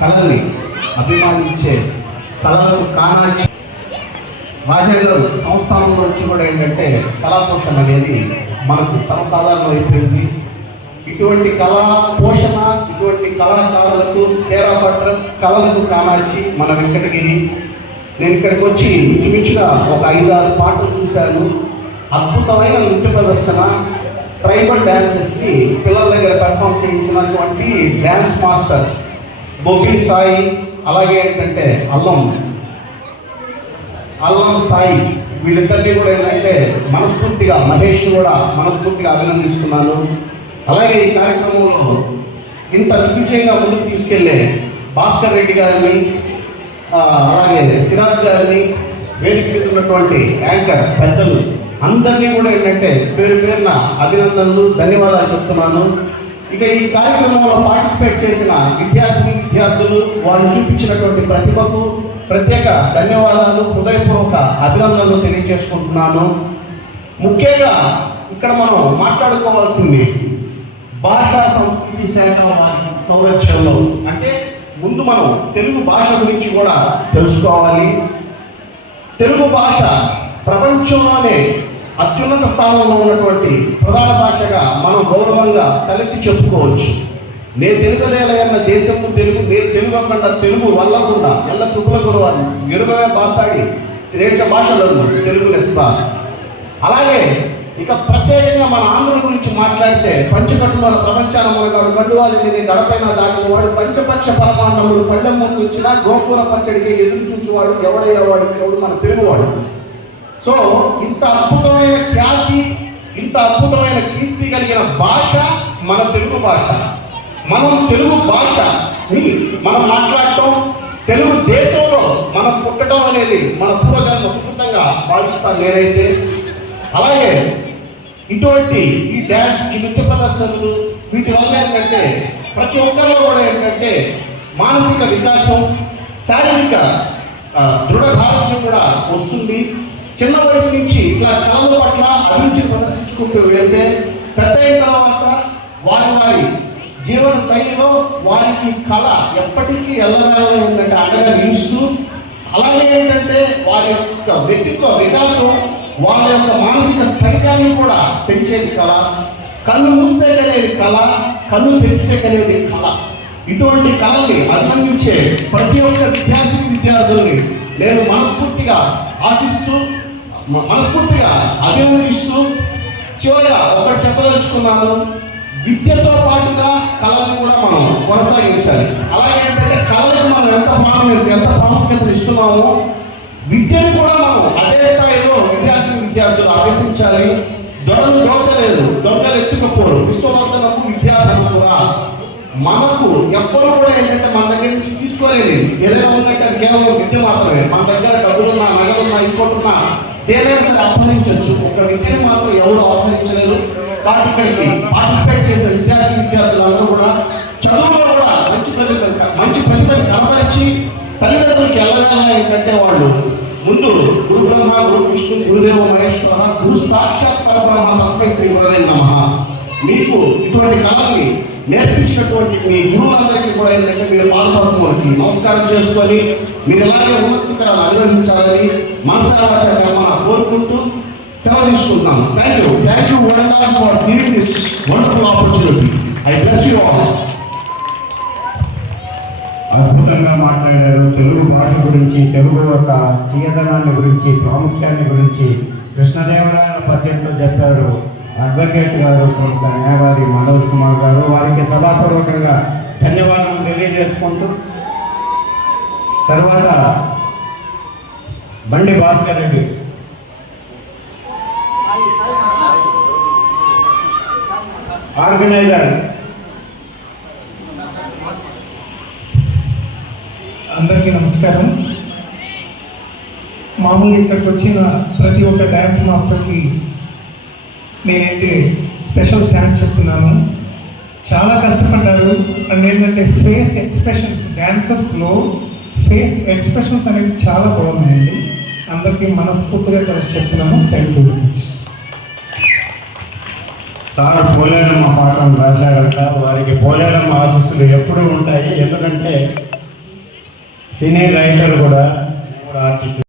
తనని అభిమానించే కళలకు కానాచి రాజా గారు సంస్థానంలో వచ్చి కూడా ఏంటంటే కళాపోషణ అనేది మనకు సర్వసాధారణం అయిపోయింది. ఇటువంటి కళా పోషణ ఇటువంటి కళాకారులకు కేర్ ఆఫ్ అడ్రస్ కళలకు కానాచి మన వెంకటగిరి. నేను ఇక్కడికి వచ్చి ఇంచుమించుగా ఒక ఐదారు పాటలు చూశాను. అద్భుతమైన నృత్య ప్రదర్శన ట్రైబల్ డ్యాన్సెస్ని పిల్లల దగ్గర పెర్ఫామ్ చేయించినటువంటి డ్యాన్స్ మాస్టర్ బొబిన్ సాయి అలాగే ఏంటంటే అల్లం. అల్లం సాయి వీళ్ళిద్దరినీ కూడా ఏంటంటే మనస్ఫూర్తిగా మహేష్ కూడా మనస్ఫూర్తిగా అభినందిస్తున్నాను అలాగే ఈ కార్యక్రమంలో ఇంత విజయంగా ముందుకు తీసుకెళ్ళే భాస్కర్ రెడ్డి గారిని అలాగే సిరాజ్ గారిని వేదిక ఉన్నటువంటి యాంకర్ పెద్దలు అందరినీ కూడా ఏంటంటే పేరు పేరున అభినందనలు ధన్యవాదాలు చెప్తున్నాను. ఇక ఈ కార్యక్రమంలో పార్టిసిపేట్ చేసిన విద్యార్థిని విద్యార్థులు వాళ్ళు చూపించినటువంటి ప్రతిభకు ప్రత్యేక ధన్యవాదాలు హృదయపూర్వక అభినందనలు తెలియజేసుకుంటున్నాను. ముఖ్యంగా ఇక్కడ మనం మాట్లాడుకోవాల్సింది భాషా సంస్కృతి శాఖ వారి సంరక్షణలో. అంటే ముందు మనం తెలుగు భాష గురించి కూడా తెలుసుకోవాలి. తెలుగు భాష ప్రపంచంలోనే అత్యున్నత స్థానంలో ఉన్నటువంటి ప్రధాన భాషగా మనం గౌరవంగా తలెత్తి చెప్పుకోవచ్చు. నేను తెలుగు నేలయన్న దేశము తెలుగు నేను తెలుగు అక్కడ తెలుగు వల్లకుండా ఎల్ల తుప్పుల గురవాన్ని ఎరుగవే భాషాడి దేశ భాషలను తెలుగు లెస్స అలాగే ఇక ప్రత్యేకంగా మన ఆంధ్రుల గురించి మాట్లాడితే పంచకట్టుల ప్రపంచాన మూలకాలు గడ్డువాది మీద గడపైన దాటిన వాడు పంచపక్ష పరమాండములు పళ్ళెం ముందు వచ్చిన గోకూర పచ్చడికి ఎదురు చూచేవాడు ఎవడయ్యేవాడు ఎవడు మన తెలుగువాడు. సో ఇంత అద్భుతం ఇంత అద్భుతమైన కీర్తి కలిగిన భాష మన తెలుగు భాష. మనం తెలుగు భాషని మనం మాట్లాడటం తెలుగు దేశంలో మనం పుట్టడం అనేది మన పూర్వజన్మ సుకృతంగా భావిస్తాను నేనైతే. అలాగే ఇటువంటి ఈ డ్యాన్స్ ఈ నృత్య ప్రదర్శనలు వీటి వల్ల ఏంటంటే ప్రతి ఒక్కరిలో కూడా ఏంటంటే మానసిక వికాసం శారీరక దృఢ కూడా వస్తుంది. చిన్న వయసు నుంచి ఇలా కళల పట్ల అభిరుచి ప్రదర్శించుకుంటూ వెళ్తే పెద్ద అయిన తర్వాత వారి వారి జీవన శైలిలో వారికి కళ ఎప్పటికీ ఎల్లవేళ ఏంటంటే అండగా నిలుస్తూ అలాగే ఏంటంటే వారి యొక్క వ్యక్తిత్వ వికాసం వాళ్ళ యొక్క మానసిక స్థైర్యాన్ని కూడా పెంచేది కళ కళ్ళు మూస్తే కలిగేది కళ కళ్ళు తెరిస్తే కలిగేది కళ. ఇటువంటి కళల్ని అభినందించే ప్రతి ఒక్క విద్యార్థి విద్యార్థుల్ని నేను మనస్ఫూర్తిగా ఆశిస్తూ మనస్ఫూర్తిగా అభినందిస్తూ చివరిగా ఒకటి చెప్పదలుచుకున్నాను. విద్యతో పాటుగా కళలను కూడా మనం కొనసాగించాలి. అలాగే ఏంటంటే కళలకు మనం ఎంత ప్రాముఖ్యత ఎంత ప్రాముఖ్యత ఇస్తున్నామో విద్యను కూడా మనం అదే స్థాయిలో విద్యార్థి విద్యార్థులు అభ్యసించాలి దొరలు దోచలేదు. దొంగలు ఎత్తుకపోరు. విశ్వవర్ధనకు విద్యార్థులు కూడా మనకు ఎవ్వరు కూడా ఏంటంటే మన దగ్గర నుంచి తీసుకోలేదు ఏదైనా ఉందంటే అది కేవలం విద్య మాత్రమే. మన దగ్గర డబ్బులున్నా నగలున్నా ఇంకోటున్నా ఏదైనా సరే అప్పగించవచ్చు ఒక విద్యను మాత్రం ఎవరు అపహరించలేరు కాబట్టి ఇక్కడికి పార్టిసిపేట్ చేసే విద్యార్థి విద్యార్థులందరూ కూడా చదువులో కూడా మంచి ప్రతిభ మంచి ప్రతిభను కనపరిచి తల్లిదండ్రులకి ఎల్లవేళ ఏంటంటే వాళ్ళు ముందు గురు బ్రహ్మ గురు విష్ణు గురుదేవ మహేశ్వర గురు సాక్షాత్ పరబ్రహ్మ తస్మై శ్రీ గురవే నమ. మీకు ఇటువంటి కళల్ని నేర్పించినటువంటి మీ గురువులందరికీ కూడా ఏంటంటే నమస్కారం చేసుకొని మీరు ఎలాగే ఉన్నత శిఖరాలు అధిరోహించాలని మనసారా మన కోరుకుంటూ సెలవు తీసుకుంటున్నాను thank you thank you one for giving this wonderful opportunity I bless you all అద్భుతంగా మాట్లాడారు. తెలుగు భాష గురించి తెలుగు యొక్క తీయదనాన్ని గురించి ప్రాముఖ్యాన్ని గురించి కృష్ణదేవరాయల పద్యంతో చెప్పారు అడ్వకేట్ గారు కొంత న్యాయవాది మనోజ్ కుమార్ గారు. వారికి సభాపూర్వకంగా ధన్యవాదాలు తెలియజేసుకుంటూ తర్వాత బండి భాస్కర్ రెడ్డి. ఆర్గనైజర్. అందరికీ నమస్కారం. మామూలుగా ఇక్కడికి వచ్చిన ప్రతి ఒక్క డ్యాన్స్ మాస్టర్కి నేనైతే స్పెషల్ థ్యాంక్స్ చెప్తున్నాను. చాలా కష్టపడ్డారు. అండ్ ఏంటంటే ఫేస్ ఎక్స్ప్రెషన్స్ డ్యాన్సర్స్లో ఫేస్ ఎక్స్ప్రెషన్స్ అనేవి చాలా బాగున్నాయండి. అందరికీ మనస్ఫూర్తిగా కలిసి చెప్తున్నాను. Thank you very sir Poleramma పాఠం రాశారంట. వారికి పోలేరమ్మ ఆశీస్సులు ఎప్పుడూ ఉంటాయి. ఎందుకంటే సినీ రైటర్ కూడా కూడా ఆర్టిస్ట్